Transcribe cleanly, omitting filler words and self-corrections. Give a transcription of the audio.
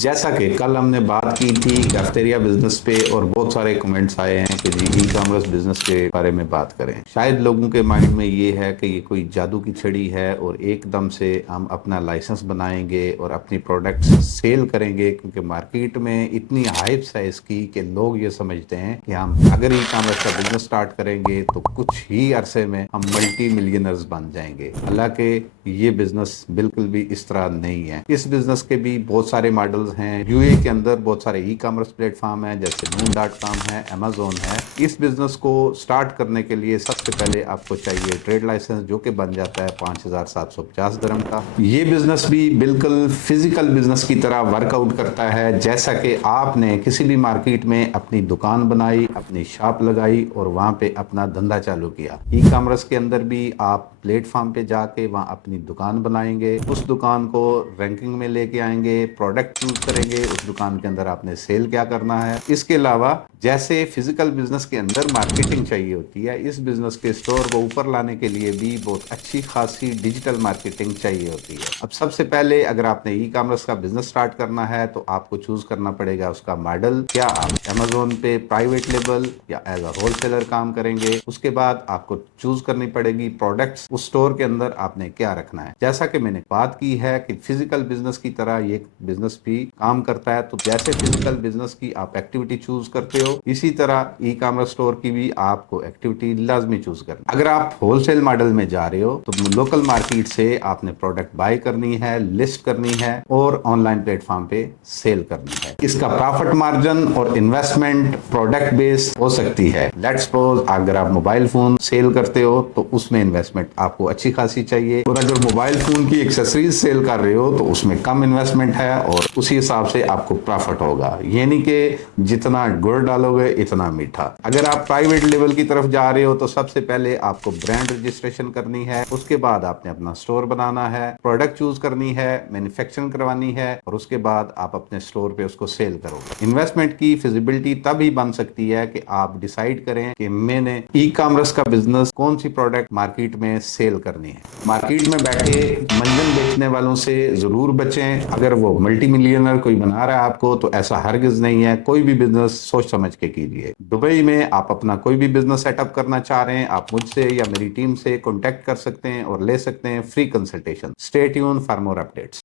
جیسا کہ کل ہم نے بات کی تھی کیفیٹیریا بزنس پہ اور بہت سارے کمنٹس آئے ہیں کہ جی ای کامرس بزنس کے بارے میں بات کریں. شاید لوگوں کے مائنڈ میں یہ ہے کہ یہ کوئی جادو کی چھڑی ہے اور ایک دم سے ہم اپنا لائسنس بنائیں گے اور اپنی پروڈکٹس سیل کریں گے، کیونکہ مارکیٹ میں اتنی ہائپس ہے اس کی کہ لوگ یہ سمجھتے ہیں کہ ہم اگر ای کامرس کا بزنس سٹارٹ کریں گے تو کچھ ہی عرصے میں ہم ملٹی ملینرز بن جائیں گے. حالانکہ یہ بزنس بالکل بھی اس طرح نہیں ہے. اس بزنس کے بھی بہت سارے ماڈلز ہیں. یو اے کے اندر بہت سارے ای کامرس پلیٹ فارم ہیں، جیسے noon.com ہے، Amazon ہے. اس بزنس کو سٹارٹ کرنے کے لیے سب سے پہلے آپ کو چاہیے ٹریڈ لائسنس، جو کہ بن جاتا ہے 5,750 درہم کا. یہ بزنس بھی بالکل فزیکل بزنس کی طرح ورک آؤٹ کرتا ہے، جیسا کہ آپ نے کسی بھی مارکیٹ میں اپنی دکان بنائی، اپنی شاپ لگائی اور وہاں پہ اپنا دھندا چالو کیا. ای کامرس کے اندر بھی آپ پلیٹ فارم پہ جا کے وہاں اپنی دکان بنائیں گے، اس دکان کو رینکنگ میں لے کے آئیں گے، پروڈکٹ چوز کریں گے، اس دکان کے اندر آپ نے سیل کیا کرنا ہے. اس کے علاوہ جیسے فزیکل بزنس کے اندر مارکیٹنگ چاہیے ہوتی ہے، اس بزنس کے سٹور کو اوپر لانے کے لیے بھی بہت اچھی خاصی ڈیجیٹل مارکیٹنگ چاہیے ہوتی ہے. اب سب سے پہلے اگر آپ نے ای کامرس کا بزنس سٹارٹ کرنا ہے تو آپ کو چوز کرنا پڑے گا اس کا ماڈل. کیا آپ Amazon پہ پرائیویٹ لیبل یا ایز اے ہول سیلر کام کریں گے؟ اس کے بعد آپ کو چوز کرنی پڑے گی پروڈکٹس، اس سٹور کے اندر آپ نے کیا رکھنا ہے. جیسا کہ میں نے بات کی ہے کہ فزیکل بزنس کی طرح یہ بزنس بھی کام کرتا ہے، تو جیسے فزیکل بزنس کی آپ ایکٹیویٹی چوز کرتے ہو، اسی طرح ای کامرس سٹور کی بھی آپ کو ایکٹیویٹی لازمی چوز کرنی. اگر آپ ہول سیل ماڈل میں جا رہے ہو تو لوکل مارکیٹ سے آپ نے پروڈکٹ بائی کرنی ہے، لسٹ کرنی ہے اور آن لائن پلیٹ فارم پہ سیل کرنی ہے. اس کا پرافٹ مارجن اور انویسٹمنٹ پروڈکٹ بیس ہو سکتی ہے. لیٹس سپوز اگر آپ موبائل فون سیل کرتے ہو تو اس میں انویسٹمنٹ آپ کو اچھی خاصی چاہیے، اور اگر موبائل فون کی ایکسیسریز سیل کر رہے ہو تو اس میں کم انویسٹمنٹ ہے اور اسی حساب سے آپ کو پرافٹ ہوگا. یعنی کہ جتنا گڑ ڈالو گے اتنا میٹھا. اگر آپ پرائیویٹ لیول کی طرف جا رہے ہو تو سب سے پہلے آپ کو برانڈ رجسٹریشن کرنی ہے، اس کے بعد آپ نے اپنا سٹور بنانا ہے، پروڈکٹ چوز کرنی ہے، مینوفیکچرنگ کروانی ہے، اور اس کے بعد آپ اپنے سٹور پہ اس کو سیل کرو گے. انویسٹمنٹ کی فیزیبلٹی تب ہی بن سکتی ہے کہ آپ ڈیسائیڈ کریں کہ میں نے ای کامرس کا بزنس کون سی پروڈکٹ مارکیٹ میں سیل کرنی ہے. مارکیٹ میں بیٹھے منجن بیچنے والوں سے ضرور بچیں. اگر وہ ملٹی ملینر کوئی بنا رہا ہے آپ کو تو ایسا ہرگز نہیں ہے. کوئی بھی بزنس سوچ سمجھ کے کیجیے. دبئی میں آپ اپنا کوئی بھی بزنس سیٹ اپ کرنا چاہ رہے ہیں، آپ مجھ سے یا میری ٹیم سے کانٹیکٹ کر سکتے ہیں اور لے سکتے ہیں free consultation. Stay tune for more updates.